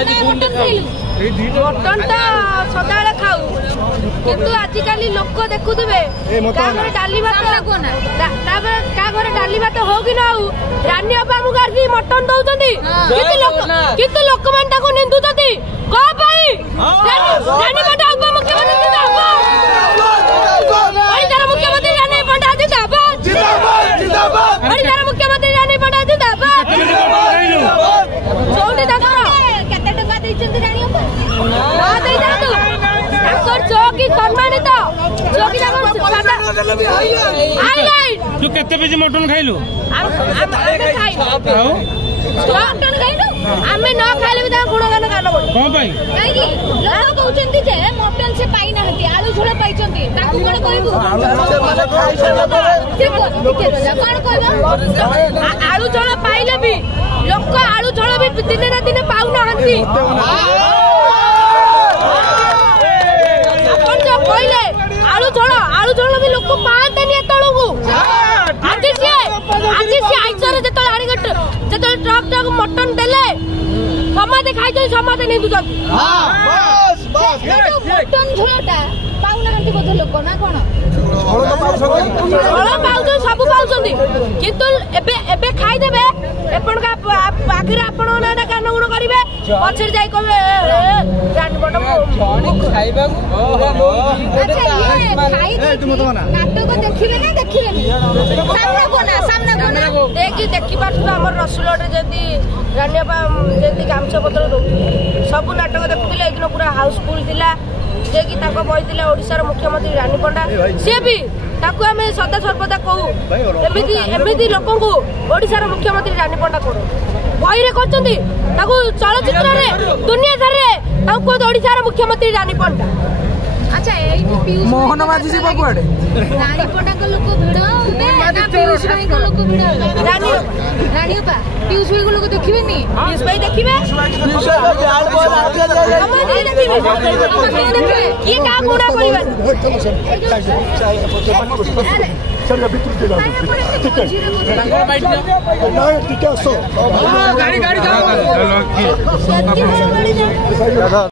mutton टा सदा खाऊ किंतु आजिकल लोक देखुवे डाली भात डाली भात हो कि ना रानी बाबा मुखार्जी मटन दौरान किंतु लोक मैंने निंदुंट कौन रानी पंडा मुख्यमंत्री रानी पंडा जिंदाबाद मुख्यमंत्री रानी पंडा जिंदाबाद चौकी सम्मानित केते बजे मटन खाइलु आमे न खाइले भी गुणगान गान कौन पाई काई लोग कहउचंती जे मटन से पाई नाहंती आलू झोल पाइचंती ताकू कोन कहबू कोन कहबा आलू झोल पाइले भी लोक आलू झोल भी दिन ना दिन पाउ नाहंती अपन जो कहले आलू झोल भी लोक पाते नि तळगु आजि से आइसर जतल आड़ी गट जतल ट्रक मटन देले समाते खाइ जई समाते नै दुजन हां बस मटन झोलटा पाउ नाहंती बोध लोक ना कोन झोल पाउ सब पाउचंदी किंतु एबे खाइ देबे एपन का आखिर आपण ना कान गुण करिवे पछर जाई कहबे जान बड खाइबा अच्छा ये खाइ नाटक देखिबे ना देखिबेनी सामना को देखि पाछु हमर रसुलटे जदी रानियापा जदी गामछ पत्र दउ सब नाटक देखुले एक दिन पूरा हाउसफुल थिला जे कि ताको बहिथिले ओडिसा मुख्यमंत्री रानी पंडा से भी ताको हमें सदा सर्वदा कहू एमिति लोकन को ओडिसा मुख्यमंत्री रानी पंडा करो बहिरे करचंदी ताको चलचित्र रे दुनिया सारे ताको को ओडिसा मुख्यमंत्री रानी पंडा अच्छा मोहन माझी जी बकुआडे रानी पंडा को लोक भिड़ ना पीयूष भाई को लोक भिड़ रानी पा पीयूष भाई को लोक देखिबे नी पीयूष भाई देखिबे ये का गुणा करिबे चल बिल्कुल के गाड़ी